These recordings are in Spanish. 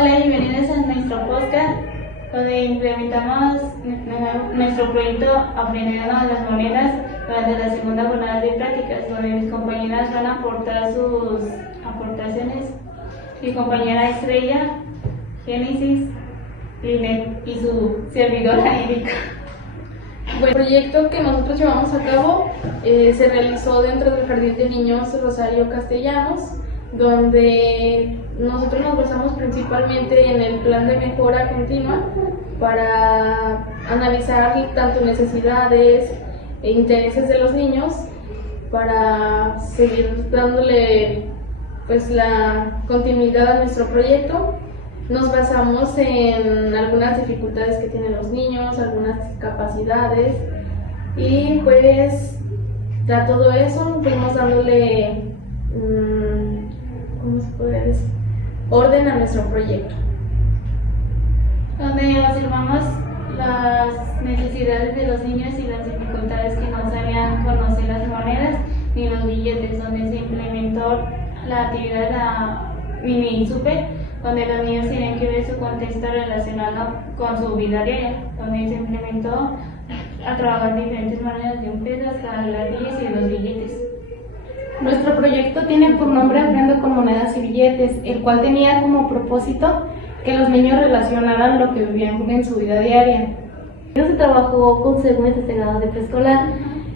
Hola, bienvenidos a nuestro podcast, donde implementamos nuestro proyecto Aprendiendo a las Monedas durante la segunda jornada de prácticas, donde mis compañeras van a aportar sus aportaciones. Mi compañera Estrella, Génesis, Linet y su servidora Erika. El proyecto que nosotros llevamos a cabo se realizó dentro del Jardín de Niños Rosario Castellanos, donde nosotros nos basamos principalmente en el plan de mejora continua para analizar tanto necesidades e intereses de los niños para seguir dándole la continuidad a nuestro proyecto. Nos basamos en algunas dificultades que tienen los niños, algunas capacidades y a todo eso fuimos dándole orden a nuestro proyecto. Donde observamos las necesidades de los niños y las dificultades que no sabían conocer las monedas ni los billetes, donde se implementó la actividad de la mini super, donde los niños tienen que ver su contexto relacionado con su vida diaria, donde se implementó a trabajar diferentes maneras de un peso hasta las ladrillos y los billetes. Nuestro proyecto tiene por nombre Aprendo con Monedas y Billetes, el cual tenía como propósito que los niños relacionaran lo que vivían en su vida diaria. Se trabajó con segundo y tercer grado de preescolar.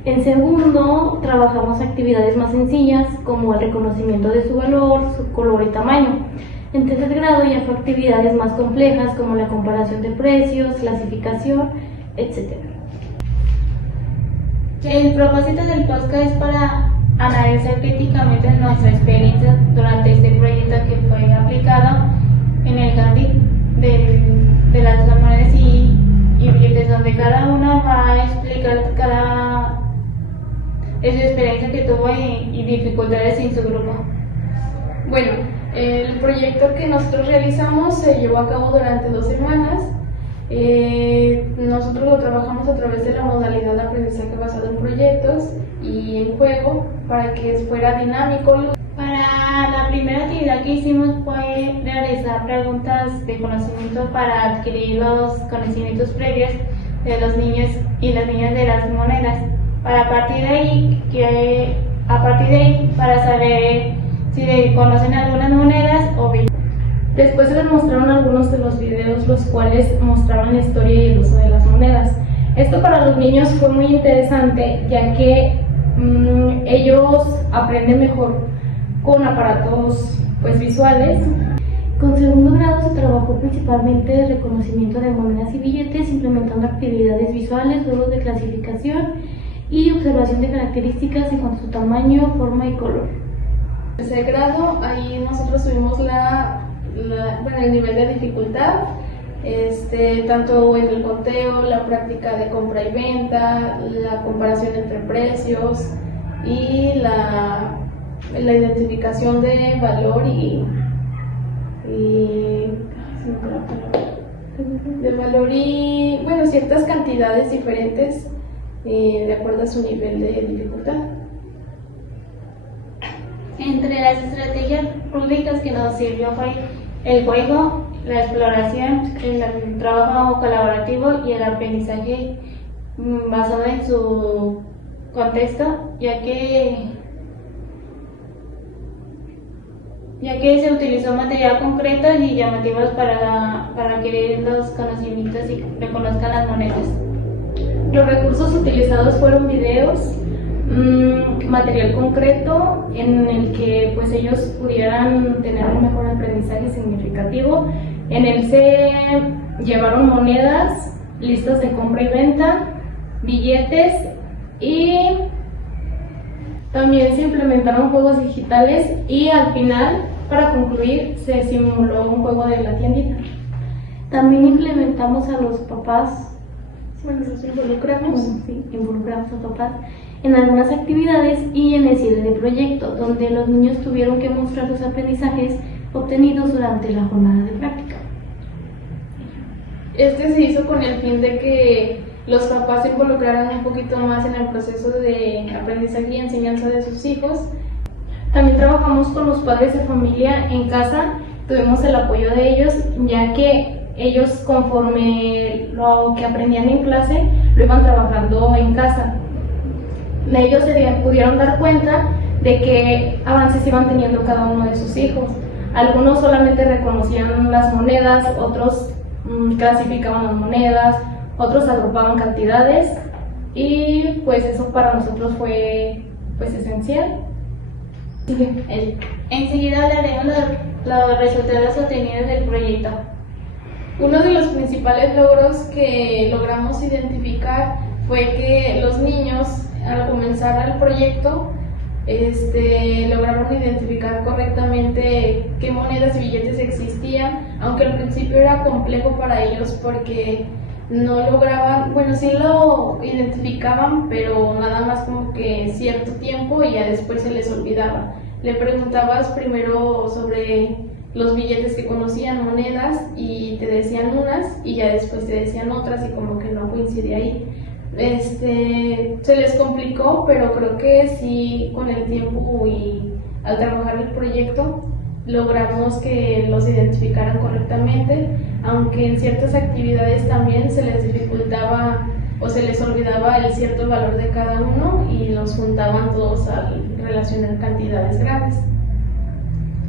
En segundo trabajamos actividades más sencillas como el reconocimiento de su valor, su color y tamaño. En tercer grado ya fue actividades más complejas como la comparación de precios, clasificación, etc. El propósito del podcast es para analizar críticamente nuestra experiencia durante este proyecto que fue aplicado en el jardín de las monedas y billetes, donde cada uno va a explicar su experiencia que tuvo y dificultades en su grupo. Bueno, el proyecto que nosotros realizamos se llevó a cabo durante 2 semanas. Nosotros lo trabajamos a través de la modalidad de aprendizaje basado en proyectos y en juego para que fuera dinámico. Para la primera actividad que hicimos fue realizar preguntas de conocimiento para adquirir los conocimientos previos de los niños y las niñas de las monedas. A partir de ahí, para saber si conocen algunas monedas o billetes. Después se les mostraron algunos de los videos, los cuales mostraban la historia y el uso de las monedas. Esto para los niños fue muy interesante, ya que ellos aprenden mejor con aparatos visuales. Con segundo grado se trabajó principalmente el reconocimiento de monedas y billetes, implementando actividades visuales, juegos de clasificación y observación de características en cuanto a su tamaño, forma y color. En tercer grado, ahí nosotros tuvimos el nivel de dificultad, tanto en el conteo, la práctica de compra y venta, la comparación entre precios y la identificación de valor y ciertas cantidades diferentes de acuerdo a su nivel de dificultad. Entre las estrategias públicas que nos sirvió fue el juego, la exploración, el trabajo colaborativo y el aprendizaje basado en su contexto, ya que se utilizó material concreto y llamativos para adquirir los conocimientos y reconozcan las monedas. Los recursos utilizados fueron videos, material concreto en el que ellos pudieran tener un mejor aprendizaje significativo. En él se llevaron monedas, listas de compra y venta, billetes y también se implementaron juegos digitales y al final, para concluir, se simuló un juego de la tiendita. También implementamos a los papás. Nos involucramos Involucramos a los papás en algunas actividades y en el cierre de proyecto, donde los niños tuvieron que mostrar sus aprendizajes obtenidos durante la jornada de práctica. Se hizo con el fin de que los papás se involucraran un poquito más en el proceso de aprendizaje y enseñanza de sus hijos. También trabajamos con los padres de familia en casa tuvimos el apoyo de ellos, ya que ellos conforme lo que aprendían en clase lo iban trabajando en casa. Ellos pudieron dar cuenta de qué avances iban teniendo cada uno de sus hijos. Algunos solamente reconocían las monedas, otros clasificaban las monedas, otros agrupaban cantidades, y pues eso para nosotros fue pues esencial. Enseguida hablaremos de los resultados obtenidos del proyecto. Uno de los principales logros que logramos identificar fue que los niños, al comenzar el proyecto, lograron identificar correctamente qué monedas y billetes existían, aunque al principio era complejo para ellos porque no lograban, bueno, sí lo identificaban, pero nada más como que cierto tiempo y ya después se les olvidaba. Le preguntabas primero sobre los billetes que conocían, monedas, y te decían unas y ya después te decían otras y como que no coincidía ahí. Se les complicó, pero creo que sí, con el tiempo y al trabajar el proyecto logramos que los identificaran correctamente, aunque en ciertas actividades también se les dificultaba o se les olvidaba el cierto valor de cada uno y los juntaban todos al relacionar cantidades grandes.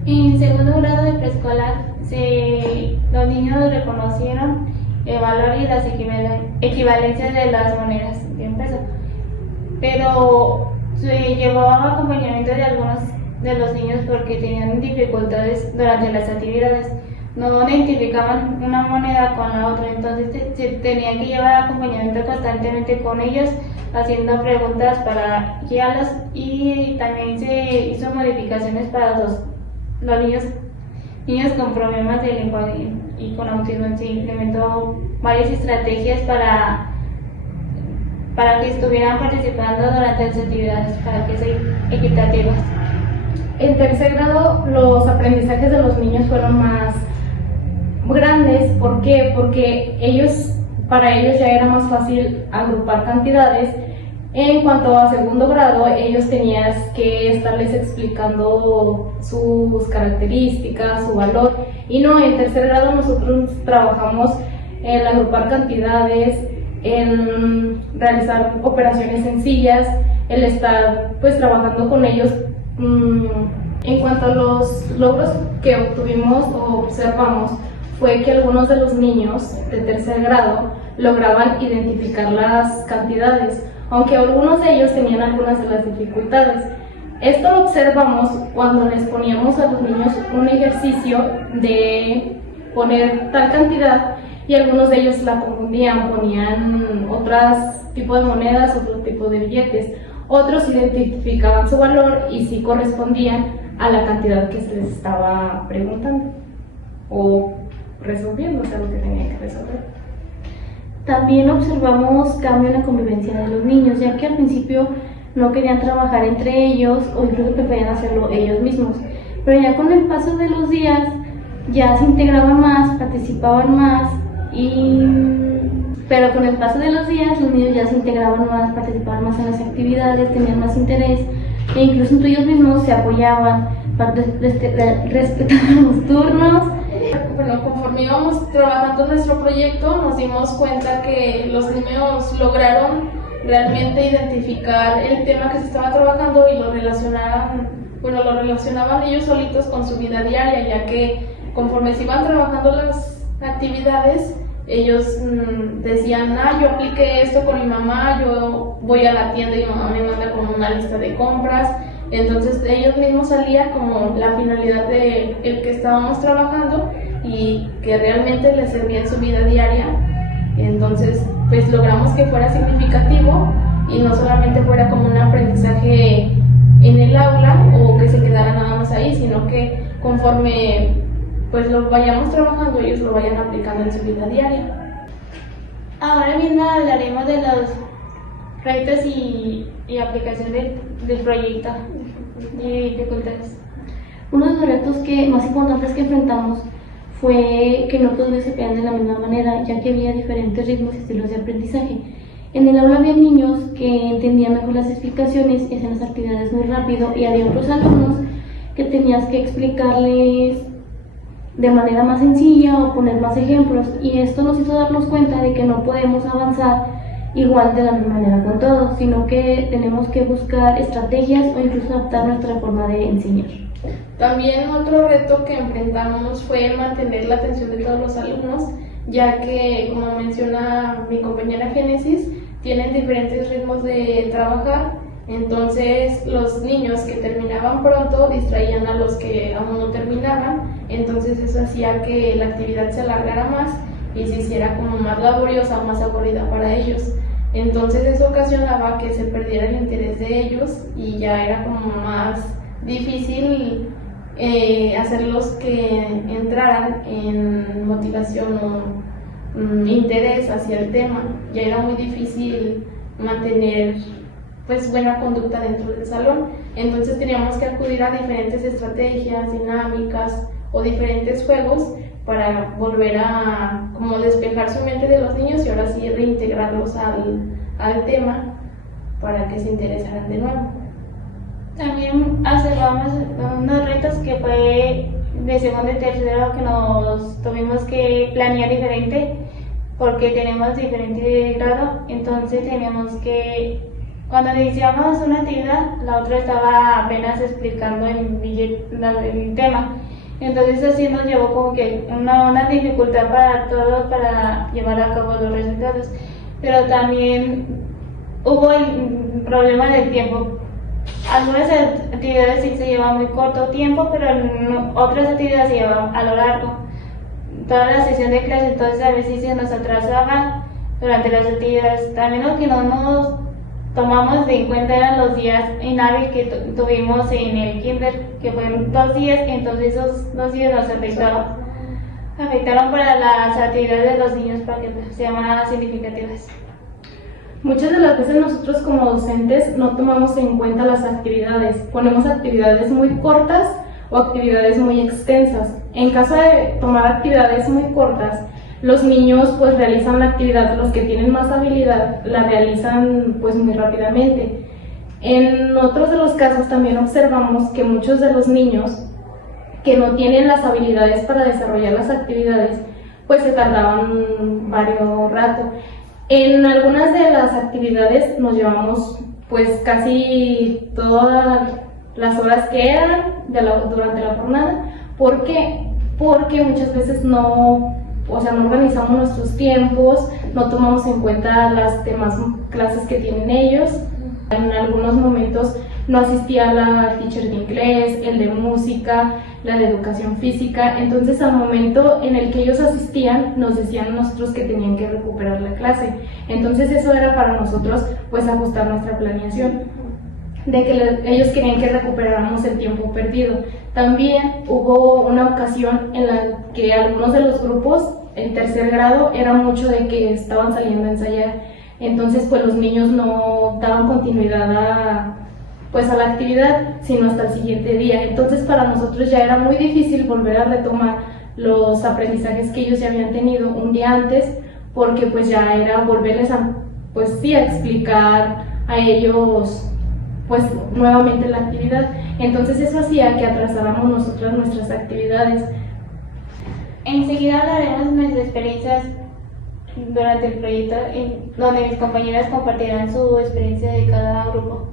En segundo grado de preescolar, los niños reconocieron el valor y las equivalencias de las monedas de un peso, pero se llevó acompañamiento de algunos de los niños porque tenían dificultades durante las actividades. No identificaban una moneda con la otra, entonces se tenía que llevar acompañamiento constantemente con ellos, haciendo preguntas para guiarlos, y también se hizo modificaciones para los niños con problemas de lenguaje y con autismo. Se implementó varias estrategias para que estuvieran participando durante las actividades, para que sean equitativas. En tercer grado los aprendizajes de los niños fueron más grandes. ¿Por qué? Porque para ellos ya era más fácil agrupar cantidades. En cuanto a segundo grado, ellos tenías que estarles explicando sus características, su valor, y no, en tercer grado nosotros trabajamos en agrupar cantidades, en realizar operaciones sencillas, el estar pues trabajando con ellos. En cuanto a los logros que obtuvimos o observamos, fue que algunos de los niños de tercer grado lograban identificar las cantidades, aunque algunos de ellos tenían algunas de las dificultades. Esto lo observamos cuando les poníamos a los niños un ejercicio de poner tal cantidad y algunos de ellos la confundían, ponían otros tipos de monedas, otro tipo de billetes. Otros identificaban su valor y sí correspondían a la cantidad que se les estaba preguntando o resolviendo, o sea, lo que tenían que resolver. También observamos cambio en la convivencia de los niños, ya que al principio no querían trabajar entre ellos o incluso preferían hacerlo ellos mismos. Pero ya con el paso de los días ya se integraban más, participaban más, pero con el paso de los días los niños ya se integraban más, participaban más en las actividades, tenían más interés e incluso entre ellos mismos se apoyaban, respetaban los turnos. Bueno, conforme íbamos trabajando nuestro proyecto, nos dimos cuenta que los niños lograron realmente identificar el tema que se estaba trabajando y lo relacionaban ellos solitos con su vida diaria, ya que conforme se iban trabajando las actividades, ellos decían, yo apliqué esto con mi mamá, yo voy a la tienda y mi mamá me manda con una lista de compras. Entonces ellos mismos salían como la finalidad de el que estábamos trabajando y que realmente les servía en su vida diaria. Entonces pues logramos que fuera significativo y no solamente fuera como un aprendizaje en el aula o que se quedara nada más ahí, sino que conforme pues lo vayamos trabajando ellos lo vayan aplicando en su vida diaria. Ahora mismo hablaremos de los retos y aplicación del proyecto y dificultades. Uno de los retos más importantes que enfrentamos fue que no todos se aprendían de la misma manera, ya que había diferentes ritmos y estilos de aprendizaje. En el aula había niños que entendían mejor las explicaciones y hacían las actividades muy rápido, y había otros alumnos que tenías que explicarles de manera más sencilla o poner más ejemplos, y esto nos hizo darnos cuenta de que no podemos avanzar igual de la misma manera con todos, sino que tenemos que buscar estrategias o incluso adaptar nuestra forma de enseñar. También otro reto que enfrentamos fue mantener la atención de todos los alumnos, ya que, como menciona mi compañera Génesis, tienen diferentes ritmos de trabajar. Entonces los niños que terminaban pronto distraían a los que aún no terminaban, entonces eso hacía que la actividad se alargara más y se hiciera como más laboriosa o más aburrida para ellos. Entonces eso ocasionaba que se perdiera el interés de ellos y ya era como más difícil hacerlos que entraran en motivación o interés hacia el tema. Ya era muy difícil mantener pues buena conducta dentro del salón. Entonces teníamos que acudir a diferentes estrategias, dinámicas o diferentes juegos para volver a como despejar su mente de los niños y ahora sí reintegrarlos al tema para que se interesaran de nuevo. También observamos unos retos que fue de segundo y tercero que nos tuvimos que planear diferente porque tenemos diferente grado, entonces teníamos que, cuando iniciamos una actividad, la otra estaba apenas explicando el tema. Entonces así nos llevó como que una dificultad para todos para llevar a cabo los resultados. Pero también hubo el problema del tiempo. Algunas actividades sí se llevan muy corto tiempo, pero otras actividades se llevan a lo largo. Toda la sesión de clase, entonces a veces se nos atrasaba durante las actividades. También lo que no nos tomamos en cuenta eran los días inhábiles que tuvimos en el kinder, que fueron 2 días, entonces esos 2 días nos afectaron para las actividades de los niños para que sean más significativas. Muchas de las veces nosotros como docentes no tomamos en cuenta las actividades, ponemos actividades muy cortas o actividades muy extensas. En caso de tomar actividades muy cortas, los niños pues realizan la actividad, los que tienen más habilidad la realizan pues muy rápidamente. En otros de los casos también observamos que muchos de los niños que no tienen las habilidades para desarrollar las actividades pues se tardaban varios rato. En algunas de las actividades nos llevamos pues casi todas las horas que eran durante la jornada. ¿Por qué? Porque muchas veces no organizamos nuestros tiempos, no tomamos en cuenta las demás clases que tienen ellos. En algunos momentos no asistía la teacher de inglés, el de música, la de educación física. Entonces al momento en el que ellos asistían nos decían a nosotros que tenían que recuperar la clase. Entonces eso era para nosotros pues ajustar nuestra planeación, de que ellos querían que recuperáramos el tiempo perdido. También hubo una ocasión en la que algunos de los grupos en tercer grado era mucho de que estaban saliendo a ensayar, entonces pues los niños no daban continuidad a la actividad sino hasta el siguiente día. Entonces para nosotros ya era muy difícil volver a retomar los aprendizajes que ellos ya habían tenido un día antes, porque pues ya era volverles a explicar a ellos pues nuevamente la actividad. Entonces eso hacía que atrasáramos nosotras nuestras actividades. Enseguida hablaremos de nuestras experiencias durante el proyecto, donde mis compañeras compartirán su experiencia de cada grupo.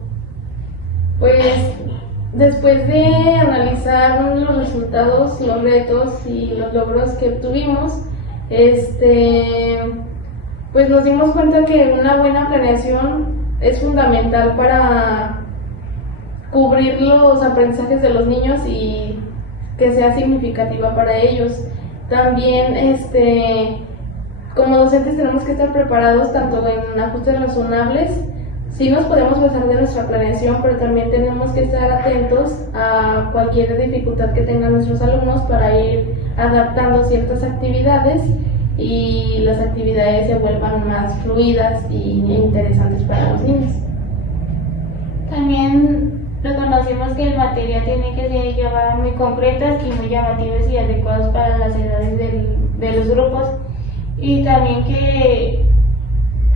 Pues después de analizar los resultados, los retos y los logros que obtuvimos, pues nos dimos cuenta que una buena planeación es fundamental para cubrir los aprendizajes de los niños y que sea significativa para ellos. También como docentes tenemos que estar preparados tanto en ajustes razonables. Sí nos podemos basar de nuestra planeación, pero también tenemos que estar atentos a cualquier dificultad que tengan nuestros alumnos para ir adaptando ciertas actividades y las actividades se vuelvan más fluidas y interesantes para los niños. También reconocimos que el material tiene que ser llevar muy concretas y muy llamativas y adecuadas para las edades de los grupos, y también que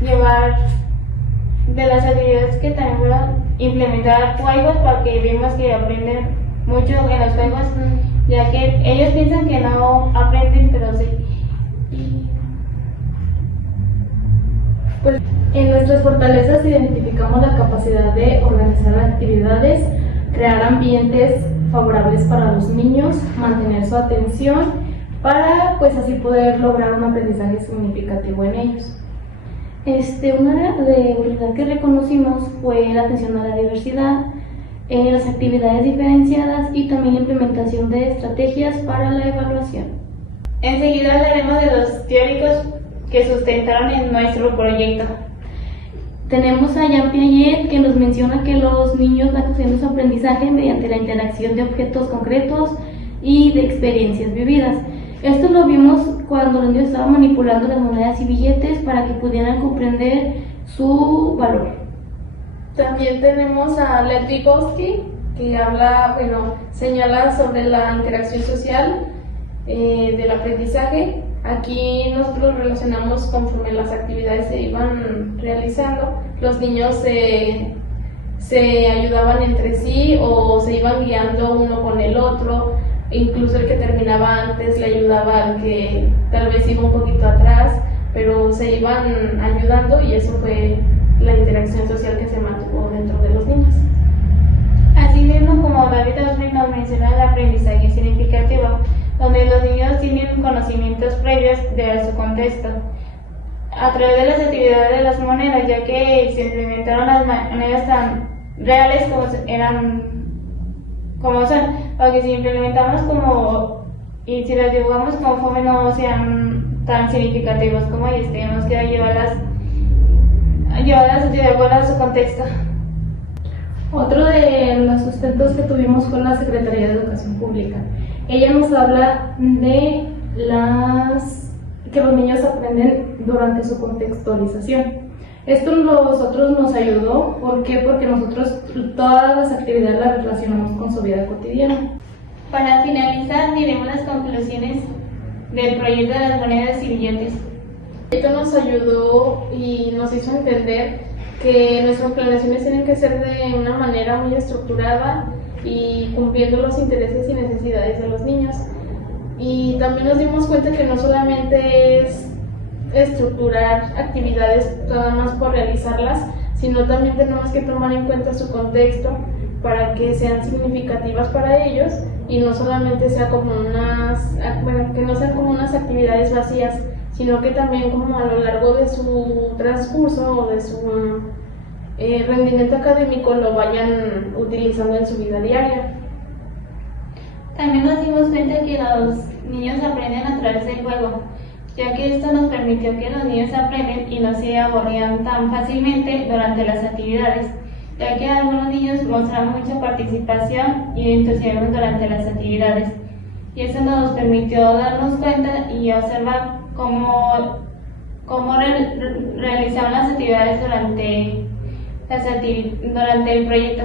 llevar de las actividades que también fueron implementar juegos, porque vimos que aprenden mucho en los juegos ya que ellos piensan que no aprenden, pero sí. Pues en nuestras fortalezas identificamos la capacidad de organizar actividades, crear ambientes favorables para los niños, mantener su atención para pues así poder lograr un aprendizaje significativo en ellos. Una habilidad que reconocimos fue la atención a la diversidad, las actividades diferenciadas y también la implementación de estrategias para la evaluación. Enseguida hablaremos de los teóricos que sustentaron en nuestro proyecto. Tenemos a Jean Piaget, que nos menciona que los niños van construyendo su aprendizaje mediante la interacción de objetos concretos y de experiencias vividas. Esto lo vimos cuando los niños estaban manipulando las monedas y billetes para que pudieran comprender su valor. También tenemos a Lev Vygotsky, que señala sobre la interacción social del aprendizaje. Aquí nosotros relacionamos conforme las actividades se iban realizando. Los niños se ayudaban entre sí o se iban guiando uno con el otro. Incluso el que terminaba antes le ayudaba al que tal vez iba un poquito atrás, pero se iban ayudando y eso fue la interacción social que se mantuvo dentro de los niños. Asimismo, como David Osrin nos menciona el aprendizaje significativo, donde los niños tienen conocimientos previos de su contexto, a través de las actividades de las monedas, ya que se implementaron las monedas tan reales como son, porque si implementamos y si las dibujamos como joven no sean tan significativos como ellos, tenemos que llevarlas de acuerdo a su contexto. Otro de los sustentos que tuvimos fue la Secretaría de Educación Pública. Ella nos habla de que los niños aprenden durante su contextualización. Esto nosotros nos ayudó, ¿por qué? Porque nosotros todas las actividades las relacionamos con su vida cotidiana. Para finalizar, diremos las conclusiones del proyecto de las monedas y billetes. Esto nos ayudó y nos hizo entender que nuestras planeaciones tienen que ser de una manera muy estructurada y cumpliendo los intereses y necesidades de los niños. Y también nos dimos cuenta que no solamente es estructurar actividades nada más por realizarlas, sino también tenemos que tomar en cuenta su contexto para que sean significativas para ellos y no solamente sea como que no sean como unas actividades vacías, sino que también como a lo largo de su transcurso o de su rendimiento académico lo vayan utilizando en su vida diaria. También nos dimos cuenta que los niños aprenden a través del juego, ya que esto nos permitió que los niños aprenden y no se aburrían tan fácilmente durante las actividades, ya que algunos niños mostraron mucha participación y entusiasmo durante las actividades, y eso nos permitió darnos cuenta y observar cómo realizaban las actividades durante el proyecto.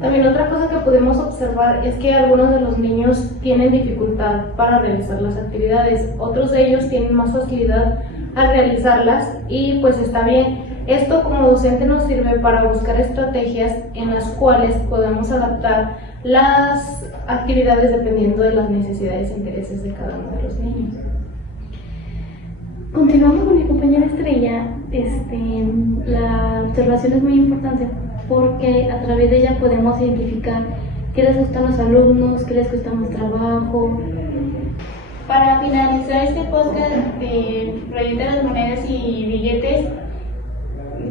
También otra cosa que podemos observar es que algunos de los niños tienen dificultad para realizar las actividades, otros de ellos tienen más facilidad al realizarlas y pues está bien. Esto como docente nos sirve para buscar estrategias en las cuales podemos adaptar las actividades dependiendo de las necesidades e intereses de cada uno de los niños. Continuando con mi compañera Estrella, la observación es muy importante porque a través de ella podemos identificar qué les gustan los alumnos, qué les cuesta más trabajo. Para finalizar este podcast de proyecto de las monedas y billetes,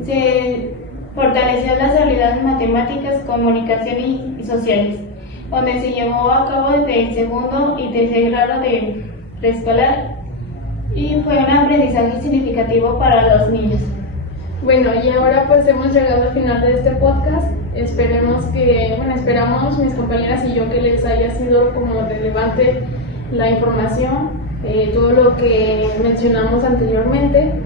se fortaleció las habilidades matemáticas, comunicación y sociales, donde se llevó a cabo desde el segundo y tercer grado de preescolar y fue un aprendizaje significativo para los niños. Bueno, y ahora pues hemos llegado al final de este podcast. Esperamos mis compañeras y yo que les haya sido como relevante la información, todo lo que mencionamos anteriormente.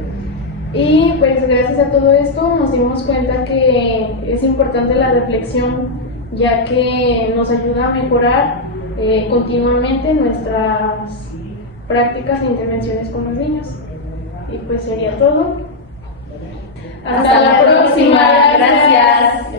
Y pues gracias a todo esto nos dimos cuenta que es importante la reflexión, ya que nos ayuda a mejorar continuamente nuestras prácticas e intervenciones con los niños. Y pues sería todo. Hasta la próxima. Gracias.